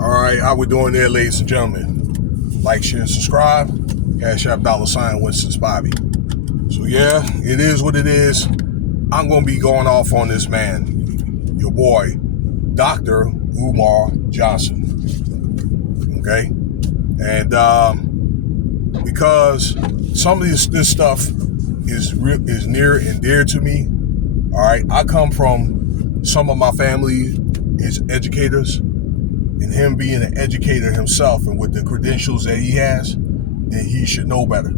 All right, how we doing there, ladies and gentlemen? Like, share, and subscribe. # $Winston's Bobby. So yeah, it is what it is. I'm gonna be going off on this man, your boy, Dr. Umar Johnson. Okay, and because some of this stuff is near and dear to me. All right, I come from some of my family is educators. And him being an educator himself and with the credentials that he has, then he should know better,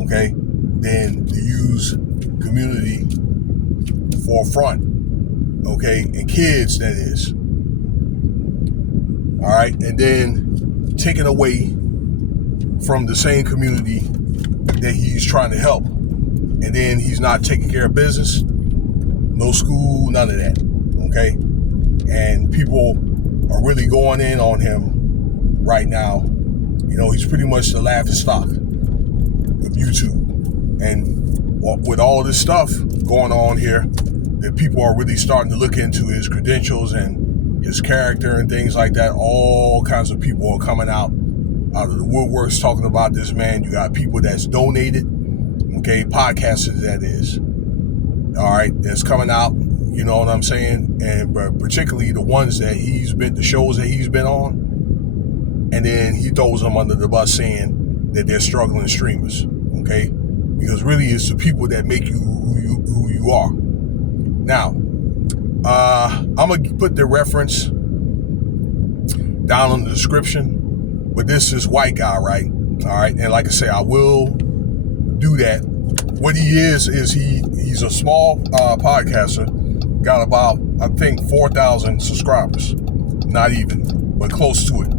okay, than to use community forefront, okay, and kids, that is. All right, and then taking away from the same community that he's trying to help. And then he's not taking care of business, no school, none of that, okay? And people are really going in on him right now. You know, he's pretty much the laughing stock of YouTube. And with all this stuff going on here, that people are really starting to look into his credentials and his character and things like that. All kinds of people are coming out of the woodworks talking about this man. You got people that's donated, okay, podcasters, that is. All right, that's coming out. You know what I'm saying? And but particularly the ones that the shows that he's been on, and then he throws them under the bus saying that they're struggling streamers, okay? Because really it's the people that make you who you are. Now, I'm gonna put the reference down in the description, but this is white guy, right? All right, and like I say, I will do that. What he is he's a small podcaster. Got about, I think, 4,000 subscribers. Not even, but close to it.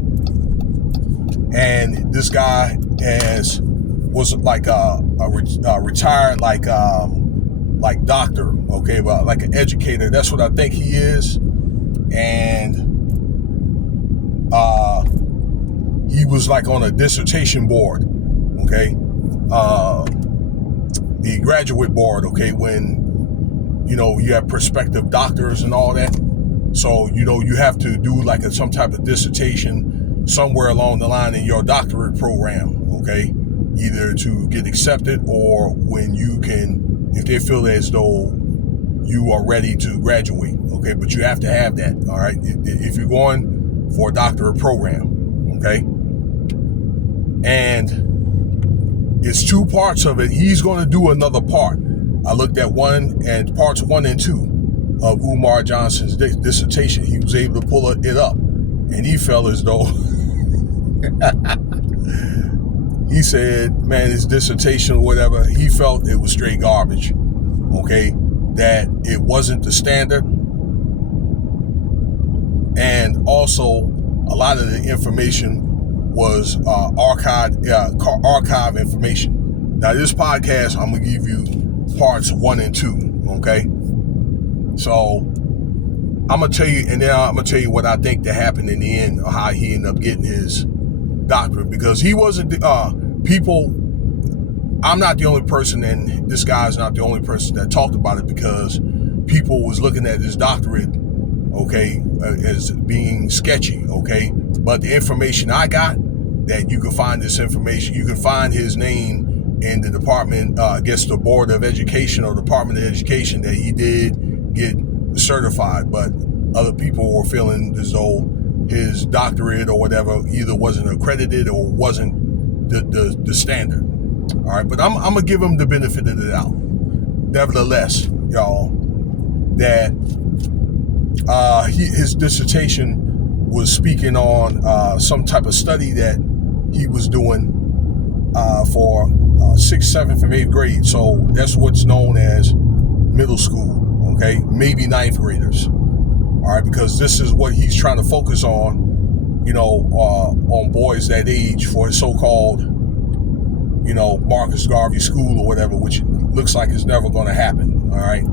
And this guy was like a retired like doctor, okay, but like an educator. That's what I think he is. And he was like on a dissertation board, okay, the graduate board, okay, when you know, you have prospective doctors and all that. So, you know, you have to do like some type of dissertation somewhere along the line in your doctorate program, okay? Either to get accepted or when you can, if they feel as though you are ready to graduate, okay? But you have to have that, all right? If you're going for a doctorate program, okay? And it's two parts of it. He's going to do another part. I looked at parts 1 and 2 of Umar Johnson's dissertation. He was able to pull it up, and he felt as though he said, man, his dissertation or whatever, he felt it was straight garbage, okay, that it wasn't the standard, and also a lot of the information was archive information. Now, this podcast, I'm going to give you parts 1 and 2, okay? So I'm gonna tell you, and then I'm gonna tell you what I think that happened in the end, or how he ended up getting his doctorate, because he wasn't people. I'm not the only person, and this guy's not the only person that talked about it, because people was looking at his doctorate, okay, as being sketchy, okay? But the information I got, that you can find this information, you can find his name in the department, I guess the Board of Education or Department of Education, that he did get certified, but other people were feeling as though his doctorate or whatever either wasn't accredited or wasn't the standard. All right, but I'm gonna give him the benefit of the doubt. Nevertheless, y'all, that his dissertation was speaking on some type of study that he was doing for 6th, 7th, and 8th grade. So that's what's known as middle school, okay? Maybe 9th graders. All right, because this is what he's trying to focus on, you know, on boys that age for his so-called, you know, Marcus Garvey School or whatever, which looks like it's never going to happen, all right?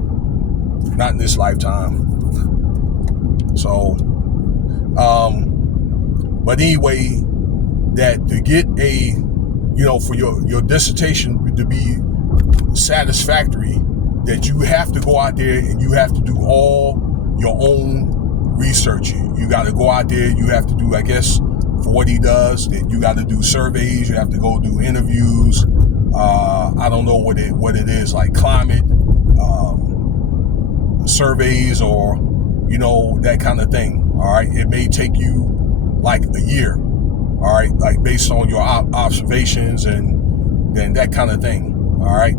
Not in this lifetime. So, but anyway, that to get a, you know, for your dissertation to be satisfactory, that you have to go out there and you have to do all your own research it. You got to go out there. You have to do, I guess, for what he does, that you got to do surveys. You have to go do interviews. I don't know what it is, like climate surveys or, that kind of thing. All right. It may take you like a year. All right. Like based on your observations and that kind of thing. All right.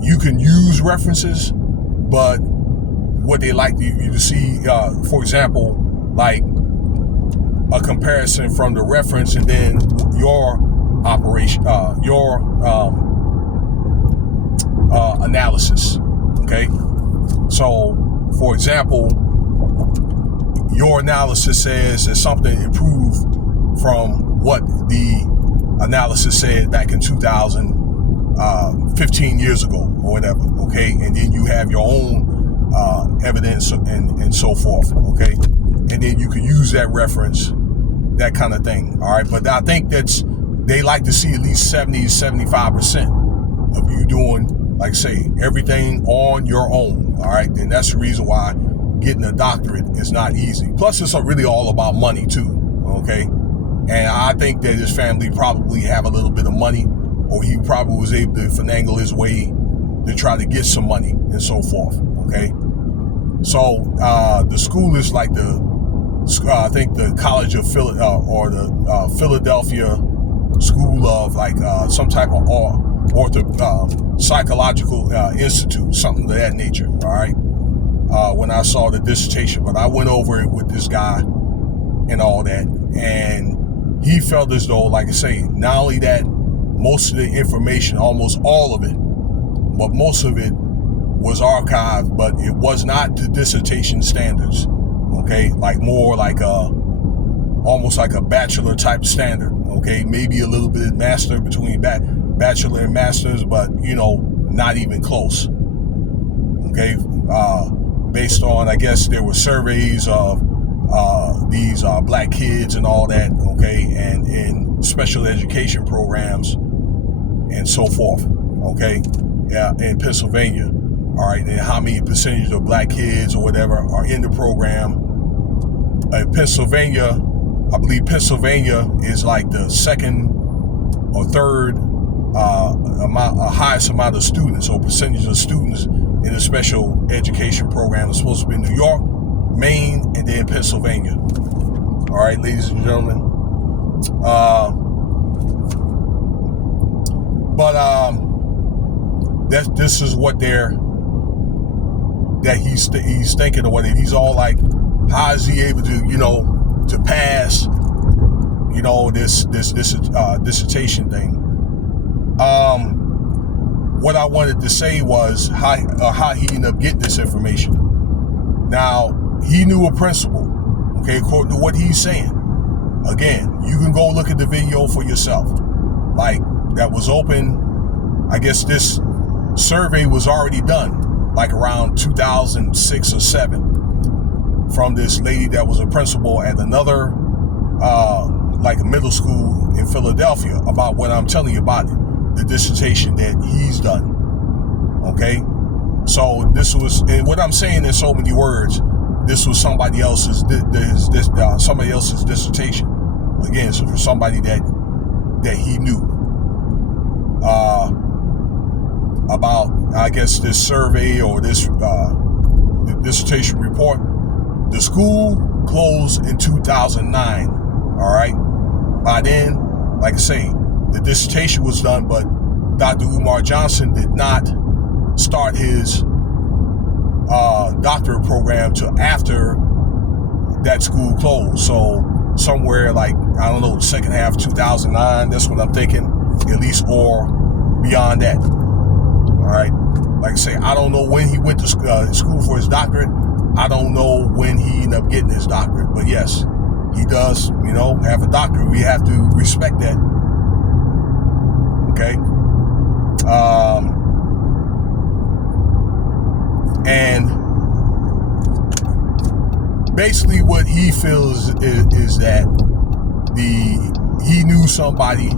You can use references, but what they like you to see, for example, like a comparison from the reference and then your operation, your analysis. Okay. So, for example, your analysis says that something improved from what the analysis said back in 2015 years ago or whatever. Okay. And then you have your own evidence and so forth. Okay. And then you can use that reference, that kind of thing. All right. But I think they like to see at least 70-75% of you doing, like say, everything on your own. All right. And that's the reason why getting a doctorate is not easy. Plus, it's really all about money too. Okay. And I think that his family probably have a little bit of money, or he probably was able to finagle his way to try to get some money and so forth. Okay. So the school is like I think the College of Philadelphia School of like some type of psychological institute, something of that nature. All right. When I saw the dissertation, but I went over it with this guy and all that, and he felt as though, like I say, not only that, most of the information, almost all of it, but most of it was archived, but it was not to dissertation standards. Okay, like more like almost like a bachelor type standard. Okay, maybe a little bit of master between bachelor and masters, but not even close. Okay, based on, I guess there were surveys of these black kids and all that. Okay, and in special education programs and so forth. Okay, in Pennsylvania. All right, and how many percentage of black kids or whatever are in the program? Pennsylvania, I believe Pennsylvania is like the second or third highest amount of students or percentage of students in a special education program. It's supposed to be New York, Maine, and then Pennsylvania. All right, ladies and gentlemen. This is what he's thinking of. What he's all like, how is he able to to pass this dissertation thing? What I wanted to say was how he ended up getting this information. Now, he knew a principal, okay, according to what he's saying. Again, you can go look at the video for yourself. Like, that was open. I guess this survey was already done like around 2006 or 7 from this lady that was a principal at another like a middle school in Philadelphia, about what I'm telling you about it, the dissertation that he's done. Okay, so this was, and what I'm saying in so many words, this was somebody else's dissertation. Again, so for somebody that he knew about, I guess, this survey or this dissertation report. The school closed in 2009. All right. By then, like I say, the dissertation was done, but Dr. Umar Johnson did not start his doctorate program till after that school closed. So somewhere like, I don't know, the second half of 2009, that's what I'm thinking, at least, or beyond that. All right. Like I say, I don't know when he went to school for his doctorate. I don't know when he ended up getting his doctorate, but yes, he does, have a doctorate. We have to respect that. Okay. And basically what he feels is that he knew somebody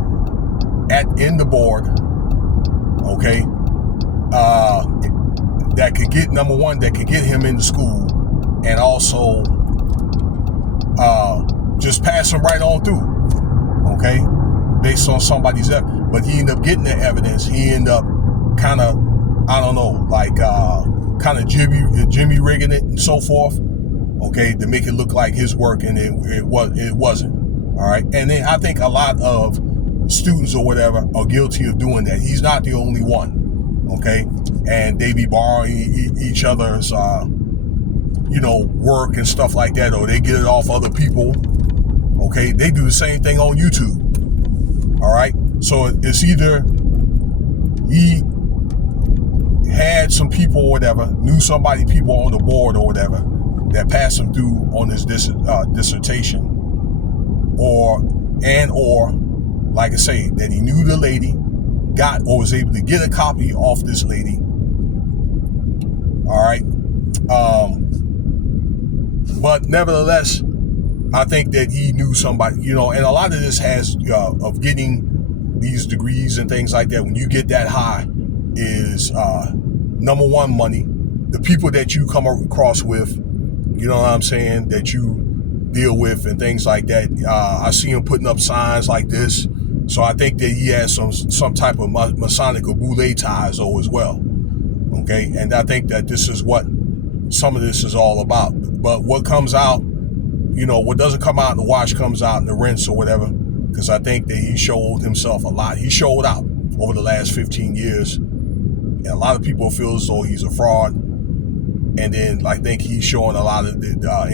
in the board, okay, that could get, number one, that could get him into school, and also just pass him right on through, okay, based on somebody's evidence. But he ended up getting the evidence. He ended up kind of, I don't know, like kind of Jimmy rigging it and so forth, okay, to make it look like his work, and it wasn't. All right, and then I think a lot of students or whatever are guilty of doing that. He's not the only one, okay, and they be borrowing each other's work and stuff like that, or they get it off other people, okay. They do the same thing on YouTube. All right, so it's either he had some people or whatever, knew people on the board or whatever that passed him through on his dissertation, or like I say, that he knew the lady, got or was able to get a copy off this lady. All right, but nevertheless, I think that he knew somebody, and a lot of this has of getting these degrees and things like that. When you get that high, is number one, money. The people that you come across with, you know what I'm saying, that you deal with and things like that. I see him putting up signs like this, so I think that he has some type of Masonic or Boule ties as well. Okay, and I think that this is what some of this is all about. But what comes out, what doesn't come out in the wash comes out in the rinse or whatever, because I think that he showed himself a lot. He showed out over the last 15 years, and a lot of people feel as though he's a fraud. And then I think he's showing a lot of the